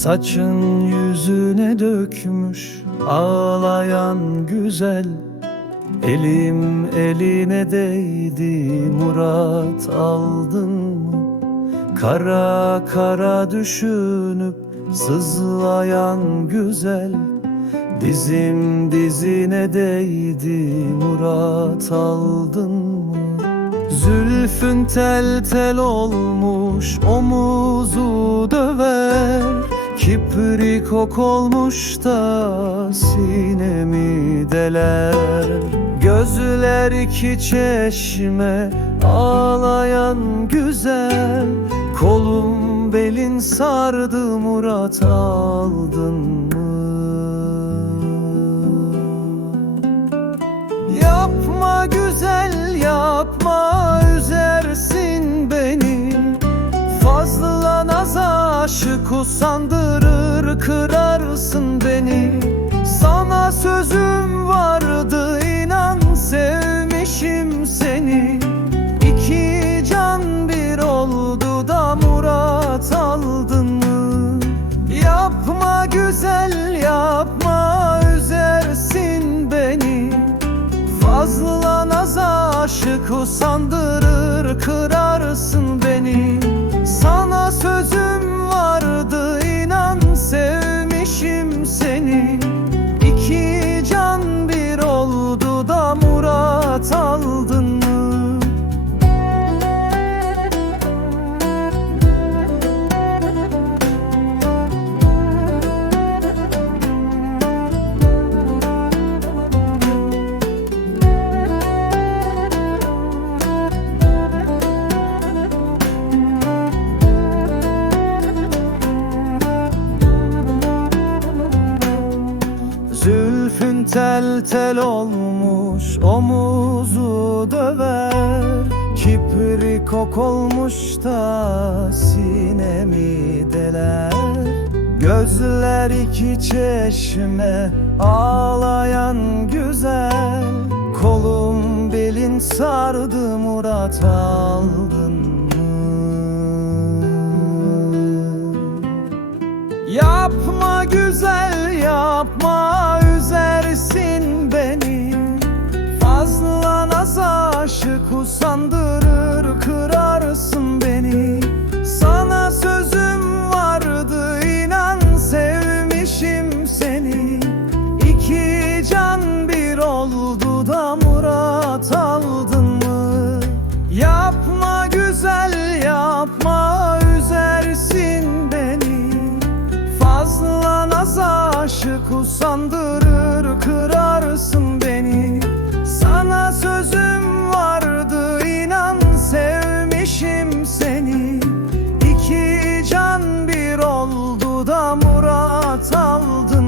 Saçın yüzüne dökmüş ağlayan güzel Elim eline değdi Murat aldın mı? Kara kara düşünüp sızlayan güzel Dizim dizine değdi Murat aldın mı? Zülfün tel tel olmuş omuzu döver Kiprikok olmuş da sinemi deler Gözler iki çeşme ağlayan güzel Kolum belin sardı Murat aldın mı? Yapma güzel yapma aşık usandırır kırarsın beni. Sana sözüm vardı inan sevmişim seni. İki can bir oldu da murat aldın mı? Yapma güzel yapma üzersin beni. Fazla naz aşık usandırır kırarsın aldın tel tel olmuş omuzu döver. Kiprikok olmuş da sinemi deler? Gözler iki çeşme ağlayan güzel. Kolum belin sardı Murat aldın Aşk usandırır kırarsın beni. Sana sözüm vardı inan sevmişim seni. İki can bir oldu da Murat aldı.